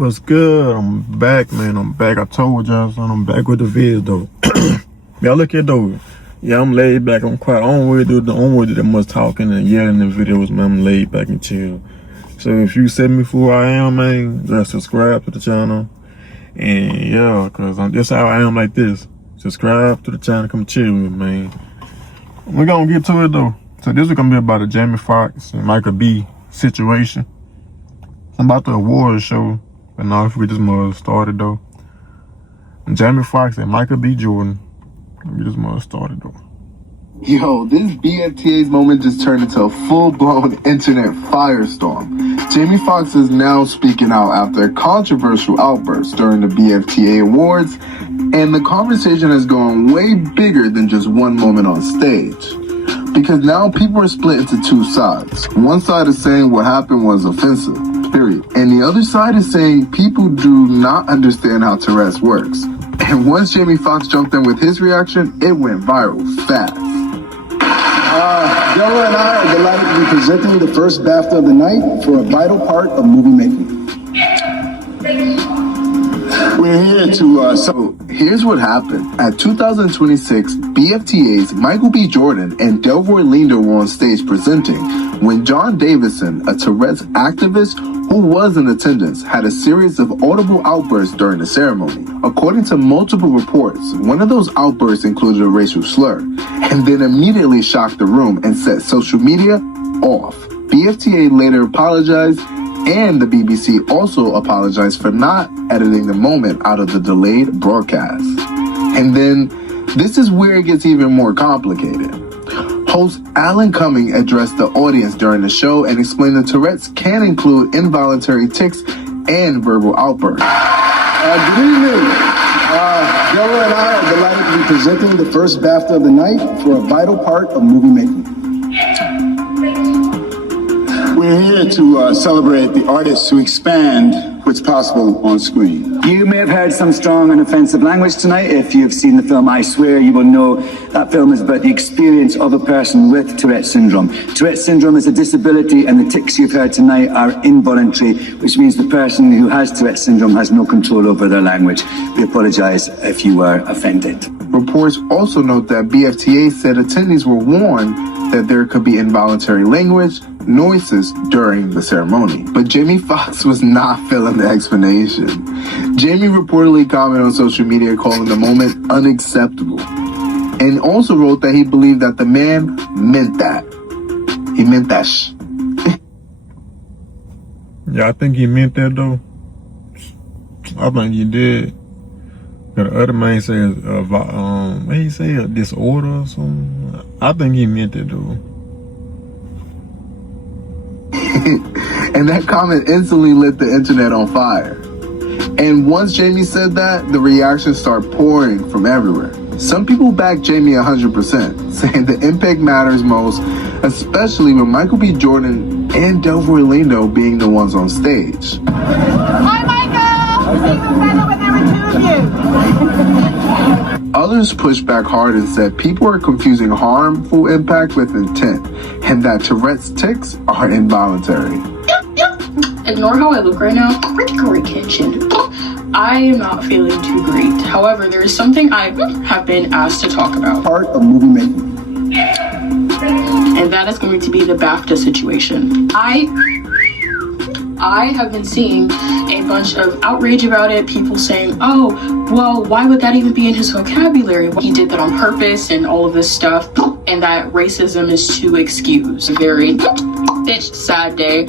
What's good? I'm back, man. I'm back. I told y'all, son, I'm back with the vids, though. Y'all look at though. Yeah, I'm laid back. I'm quiet. I don't really do that much talking and yelling in the videos, man. I'm laid back and chill. So if you set me for who I am, man, just subscribe to the channel. And yeah, cause that's how I am like this. Subscribe to the channel. Come chill with me, man. We're gonna get to it though. So this is gonna be about the Jamie Foxx and Michael B situation. It's about the awards show. But now if we just mother started though. Jamie Foxx and Michael B. Jordan. We just mother started though. Yo, this BFTA's moment just turned into a full-blown internet firestorm. Jamie Foxx is now speaking out after a controversial outburst during the BFTA Awards, and the conversation has gone way bigger than just one moment on stage. Because now people are split into two sides. One side is saying what happened was offensive, period. And the other side is saying people do not understand how Tourette's works. And once Jamie Foxx jumped in with his reaction, it went viral fast. Della and I are delighted to be presenting the first BAFTA of the night for a vital part of movie making. We're here to So here's what happened. At 2026 BFTA's, Michael B. Jordan and Delroy Lindo were on stage presenting when John Davison, a Tourette's activist who was in attendance, had a series of audible outbursts during the ceremony. According to multiple reports, one of those outbursts included a racial slur, and then immediately shocked the room and set social media off. BFTA later apologized, and the BBC also apologized for not editing the moment out of the delayed broadcast. And then, this is where it gets even more complicated. Host Alan Cumming addressed the audience during the show and explained that Tourette's can include involuntary tics and verbal outbursts. good evening. Della and I are delighted to be presenting the first BAFTA of the night for a vital part of movie making. We're here to celebrate the artists who expand what's possible on screen. You may have heard some strong and offensive language tonight. If you've seen the film I Swear, you will know that film is about the experience of a person with Tourette syndrome. Tourette syndrome is a disability, and the tics you've heard tonight are involuntary, which means the person who has Tourette syndrome has no control over their language. We apologize if you were offended. Reports also note that BFTA said attendees were warned that there could be involuntary language, noises during the ceremony. But Jamie Foxx was not feeling the explanation. Jamie reportedly commented on social media calling the moment unacceptable, and also wrote that he believed that the man meant that. He meant that Yeah, I think he meant that though. I think he did. The other man says, what he say, a disorder or something? I think he meant it though. And that comment instantly lit the internet on fire. And once Jamie said that, the reactions started pouring from everywhere. Some people backed Jamie 100%, saying the impact matters most, especially with Michael B. Jordan and Delroy Lindo being the ones on stage. Hi, Michael! It's even better when there were two of you. Others pushed back hard and said people are confusing harmful impact with intent, and that Tourette's tics are involuntary. Ignore how I look right now. Great kitchen. I am not feeling too great. However, there is something I have been asked to talk about. Part of movie making. And that is going to be the BAFTA situation. I have been seeing a bunch of outrage about it, people saying, oh, well, why would that even be in his vocabulary? He did that on purpose and all of this stuff, and that racism is to excuse. A very bitched, sad day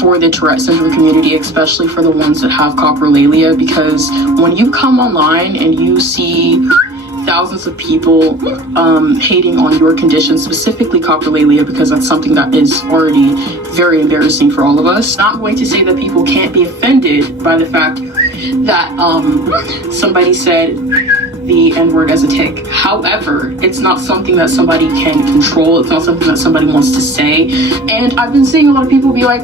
for the Tourette syndrome community, especially for the ones that have coprolalia, because when you come online and you see thousands of people hating on your condition, specifically coprolalia, because that's something that is already very embarrassing for all of us. Not going to say that people can't be offended by the fact that somebody said the N-word as a tic. However, it's not something that somebody can control. It's not something that somebody wants to say. And I've been seeing a lot of people be like,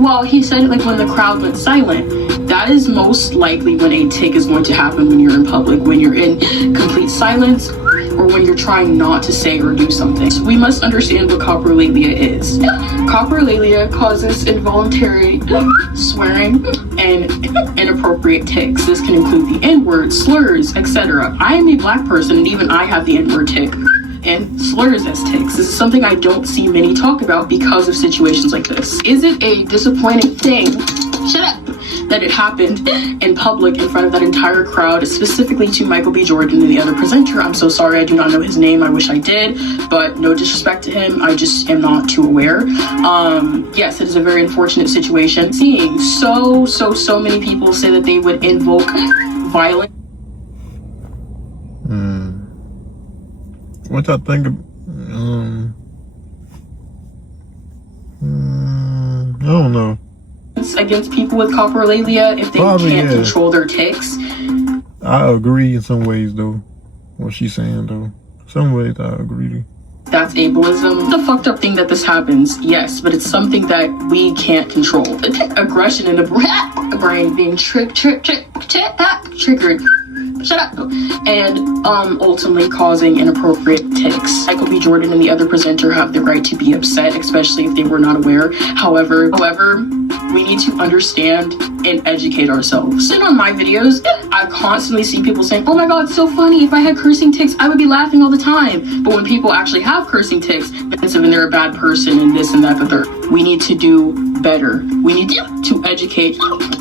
well, he said it like when the crowd went silent. That is most likely when a tick is going to happen when you're in public, when you're in complete silence, or when you're trying not to say or do something. So we must understand what coprolalia is. Coprolalia causes involuntary swearing and inappropriate tics. This can include the N-word, slurs, etc. I am a black person, and even I have the N-word tic and slurs as tics. This is something I don't see many talk about because of situations like this. Is it a disappointing thing? Shut up! That it happened in public in front of that entire crowd, specifically to Michael B. Jordan and the other presenter. I'm so sorry, I do not know his name. I wish I did, but no disrespect to him. I just am not too aware. Yes, it is a very unfortunate situation. Seeing so many people say that they would invoke violence. What y'all think of, I don't know. Against people with coprolalia if they can't control their tics. I agree in some ways though, what she's saying though. Some ways I agree. That's ableism. The fucked up thing that this happens, yes, but it's something that we can't control. The aggression in the brain being triggered. Shut up. And ultimately causing inappropriate tics. Michael B. Jordan and the other presenter have the right to be upset, especially if they were not aware. However, we need to understand and educate ourselves. And on my videos, I constantly see people saying, oh my god, it's so funny. If I had cursing tics, I would be laughing all the time. But when people actually have cursing tics, it's when they're a bad person and this and that, the third. We need to do better. We need to educate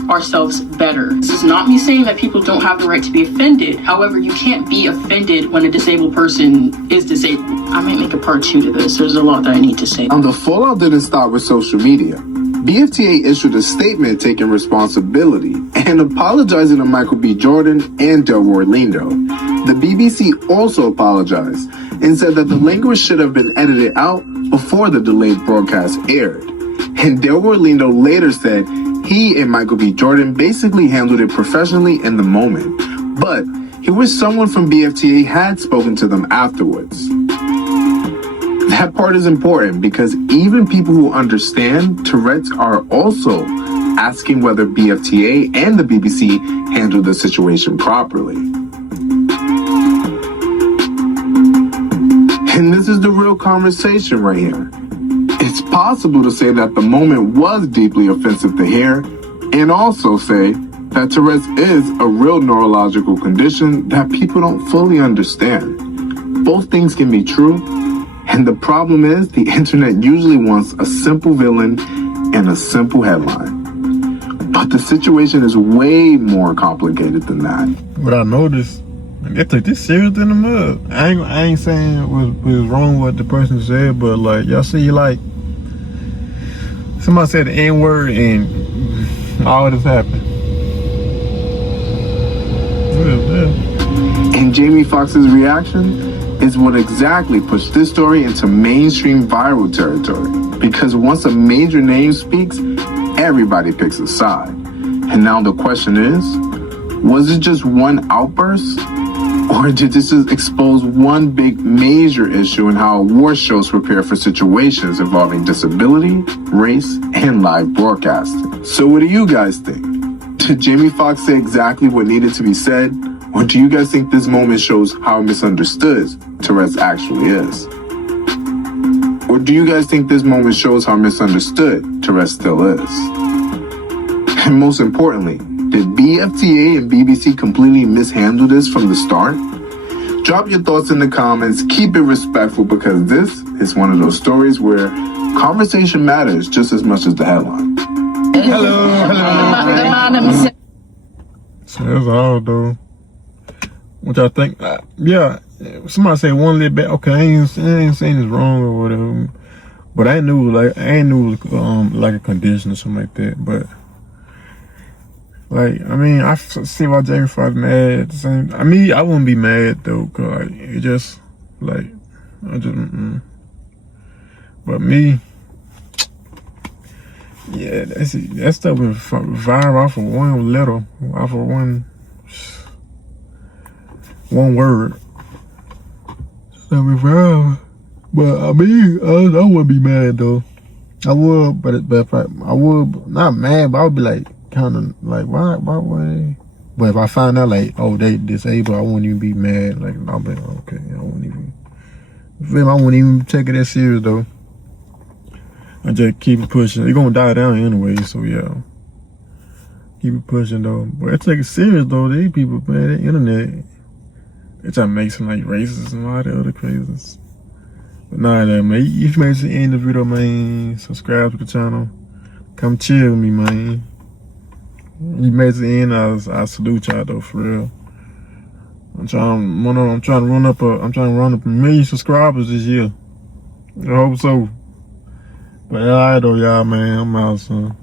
ourselves better. This is not me saying that people don't have the right to be offended. However, you can't be offended when a disabled person is disabled. I might make a part 2 to this. There's a lot that I need to say. And the fallout didn't stop with social media. BFTA issued a statement taking responsibility and apologizing to Michael B. Jordan and Delroy Lindo. The BBC also apologized and said that the language should have been edited out before the delayed broadcast aired. And Delroy Lindo later said he and Michael B. Jordan basically handled it professionally in the moment, but he wished someone from BFTA had spoken to them afterwards. That part is important because even people who understand Tourette's are also asking whether BFTA and the BBC handled the situation properly. And this is the real conversation right here. It's possible to say that the moment was deeply offensive to hear, and also say that Tourette's is a real neurological condition that people don't fully understand. Both things can be true, and the problem is the internet usually wants a simple villain and a simple headline. But the situation is way more complicated than that. What I noticed, they took this serious in the mud. I ain't saying it was wrong what the person said, but like, y'all see, like, somebody said the N-word and all this happened. And Jamie Foxx's reaction is what exactly pushed this story into mainstream viral territory. Because once a major name speaks, everybody picks a side. And now the question is, was it just one outburst? Or did this just expose one big major issue in how award shows prepare for situations involving disability, race, and live broadcasting? So what do you guys think? Did Jamie Foxx say exactly what needed to be said? Or do you guys think this moment shows how misunderstood Tourette's actually is? Or do you guys think this moment shows how misunderstood Tourette's still is? And most importantly, did BFTA and BBC completely mishandle this from the start? Drop your thoughts in the comments, keep it respectful, because this is one of those stories where conversation matters just as much as the headline. Hello. So that's all though. What y'all think? Yeah, somebody say one little bit. Okay, I ain't saying it's wrong or whatever, but I knew like a condition or something like that. But like, I mean, I see why Jamie Foxx mad at the same. I mean, I wouldn't be mad though, cause like, it just like But me, yeah, that stuff was viral off of one letter, off of one word. So viral. But I mean, I wouldn't be mad though. I would, but if I would not mad, but I would be like, kind of like, why would? But if I find out like, oh, they disabled, I wouldn't even be mad. Like, I'll be okay. I wouldn't even. I wouldn't even take it that serious though. I just keep it pushing. It's gonna die down anyway, so yeah. Keep it pushing though. But I take it serious though. These people, man, the internet, they try to make some like racist and all that other craziness. But nah, man, if you made it to the end of the video, man, subscribe to the channel. Come chill with me, man. You made it to the end, I salute y'all though, for real. I'm trying to run up a million subscribers this year. I hope so. But alright though, y'all, man. I'm out, son.